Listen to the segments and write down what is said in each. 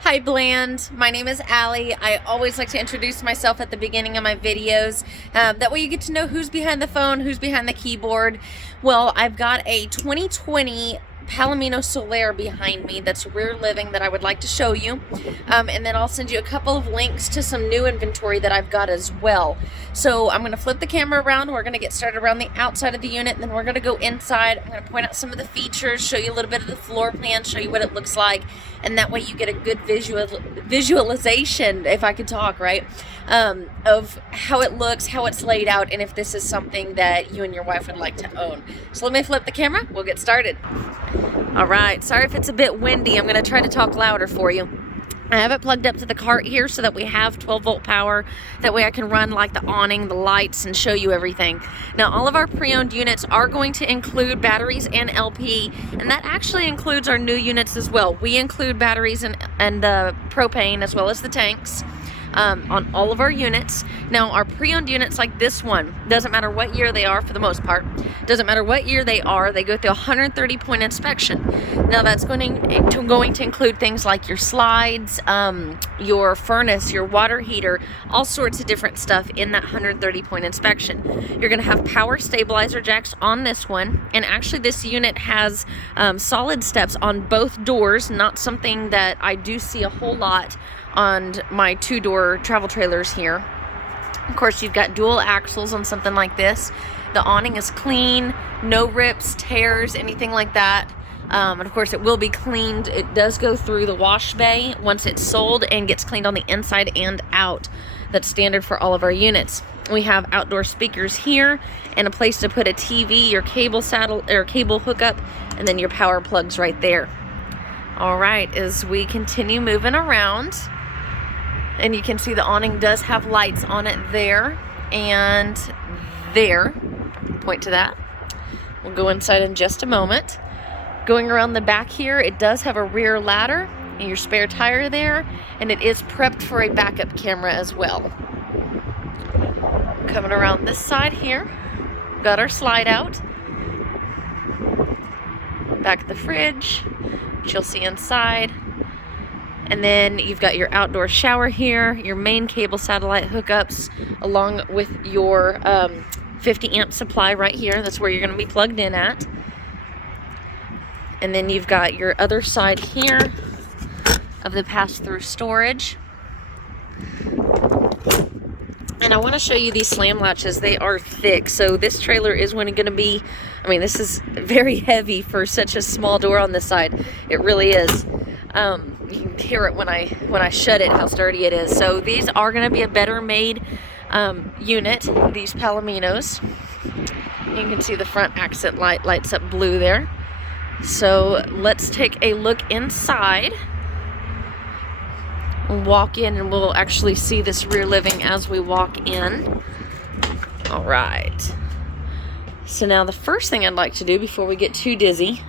Hi Bland, my name is Allie. I always like to introduce myself at the beginning of my videos. That way you get to know who's behind the phone, who's behind the keyboard. Well, I've got a 2020 Palomino Solaire behind me that's rear living that I would like to show you. And then I'll send you a couple of links to some new inventory that I've got as well. So I'm going to flip the camera around. We're going to get started around the outside of the unit, and then we're going to go inside. I'm going to point out some of the features, show you a little bit of the floor plan, show you what it looks like, and that way you get a good visualization, if I could talk, right, of how it looks, how it's laid out, and if this is something that you and your wife would like to own. So let me flip the camera. We'll get started. All right, sorry if it's a bit windy. I'm going to try to talk louder for you. I have it plugged up to the cart here so that we have 12-volt power. That way I can run like the awning, the lights, and show you everything. Now, all of our pre-owned units are going to include batteries and LP, and that actually includes our new units as well. We include batteries and the propane as well as the tanks on all of our units. Now, our pre-owned units like this one, doesn't matter what year they are for the most part, doesn't matter what year they are, they go through a 130-point inspection. Now, that's going to include things like your slides, your furnace, your water heater, all sorts of different stuff in that 130-point inspection. You're going to have power stabilizer jacks on this one, and actually this unit has solid steps on both doors, not something that I do see a whole lot on my two-door travel trailers here. Of course, you've got dual axles on something like this. The awning is clean, no rips, tears, anything like that. And of course, it will be cleaned. It does go through the wash bay once it's sold and gets cleaned on the inside and out. That's standard for all of our units. We have outdoor speakers here and a place to put a TV, your cable saddle or cable hookup, and then your power plugs right there. All right, as we continue moving around, and you can see the awning does have lights on it there and there. Point to that. We'll go inside in just a moment. Going around the back here, it does have a rear ladder and your spare tire there, and it is prepped for a backup camera as well. Coming around this side here, got our slide out. Back of the fridge, which you'll see inside. And then you've got your outdoor shower here, your main cable satellite hookups, along with your 50 amp supply right here. That's where you're going to be plugged in at. And then you've got your other side here of the pass-through storage. And I want to show you these slam latches. They are thick, so this trailer is going to be, I mean, this is very heavy for such a small door on this side. It really is. You can hear it when I shut it, how sturdy it is. So these are going to be a better made unit, these Palominos. You can see the front accent light lights up blue there. So let's take a look inside. We'll walk in and we'll actually see this rear living as we walk in. All right. So now the first thing I'd like to do before we get too dizzy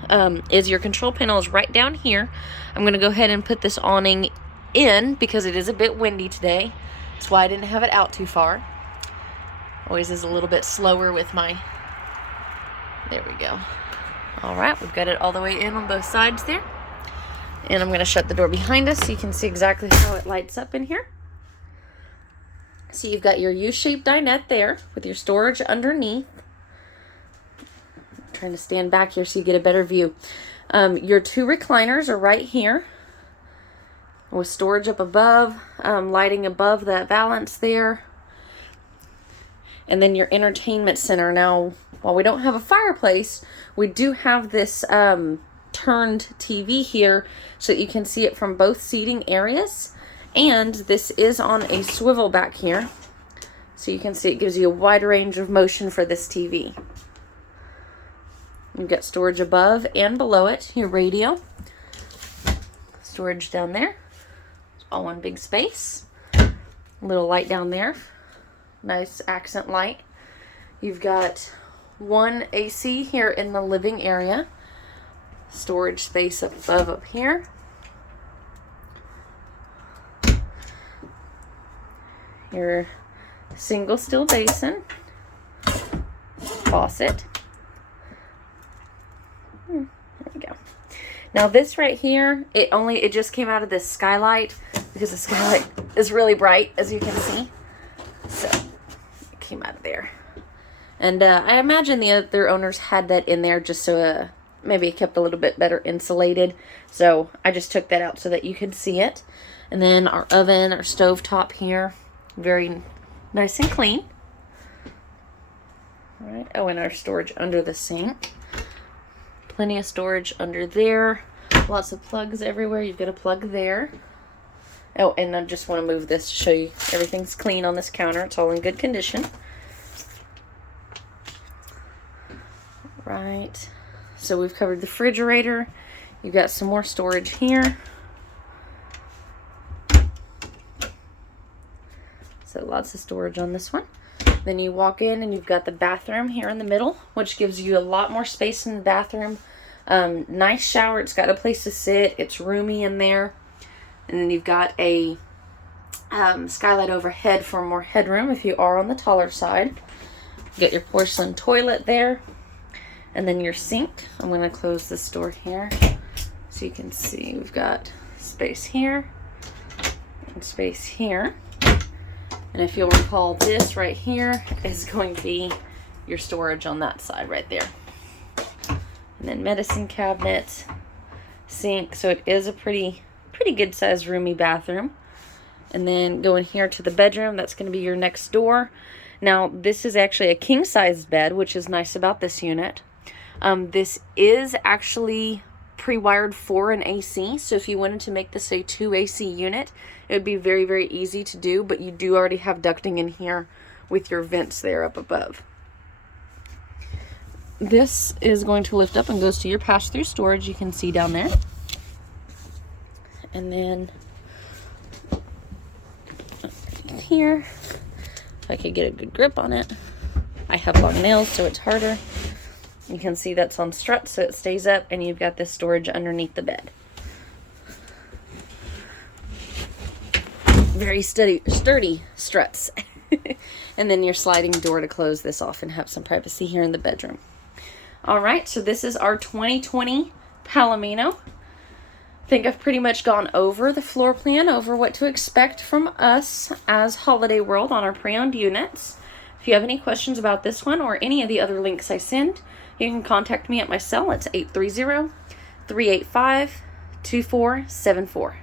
is your control panel is right down here. I'm going to go ahead and put this awning in because it is a bit windy today. That's why I didn't have it out too far. Always is a little bit slower with my... There we go. All right, we've got it all the way in on both sides there. And I'm going to shut the door behind us so you can see exactly how it lights up in here. So you've got your U-shaped dinette there with your storage underneath. I'm trying to stand back here so you get a better view. Your two recliners are right here with storage up above, lighting above that valance there. And then your entertainment center. Now, while we don't have a fireplace, we do have this turned TV here so that you can see it from both seating areas. And this is on a swivel back here. So you can see it gives you a wide range of motion for this TV. You've got storage above and below it, your radio. Storage down there. It's all one big space. A little light down there. Nice accent light. You've got one AC here in the living area. Storage space above up here. Your single steel basin. Faucet. There we go. Now this right here, it just came out of this skylight because the skylight is really bright, as you can see. So it came out of there. And I imagine the other owners had that in there just so maybe it kept a little bit better insulated. So I just took that out so that you could see it. And then our oven, our stove top here, very nice and clean. All right. Oh, and our storage under the sink. Plenty of storage under there. Lots of plugs everywhere. You've got a plug there. Oh, and I just want to move this to show you everything's clean on this counter. It's all in good condition. Right. So we've covered the refrigerator. You've got some more storage here. So lots of storage on this one. Then you walk in and you've got the bathroom here in the middle, which gives you a lot more space in the bathroom. Nice shower. It's got a place to sit. It's roomy in there. And then you've got a skylight overhead for more headroom if you are on the taller side. Get your porcelain toilet there. And then your sink. I'm going to close this door here so you can see we've got space here and space here. And if you'll recall, this right here is going to be your storage on that side right there. And then medicine cabinet, sink. So it is a pretty good sized roomy bathroom. And then going here to the bedroom, that's going to be your next door. Now this is actually a king size bed, which is nice about this unit. This is actually pre-wired for an AC, so if you wanted to make this a 2 AC unit, it would be very, very easy to do, but you do already have ducting in here with your vents there up above. This is going to lift up and goes to your pass-through storage, you can see down there. And then here, if I could get a good grip on it. I have long nails, so it's harder. You can see that's on struts, so it stays up, and you've got this storage underneath the bed. Very sturdy struts. And then your sliding door to close this off and have some privacy here in the bedroom. All right, so this is our 2020 Palomino. I think I've pretty much gone over the floor plan, over what to expect from us as Holiday World on our pre-owned units. If you have any questions about this one or any of the other links I send, you can contact me at my cell. It's 830-385-2474.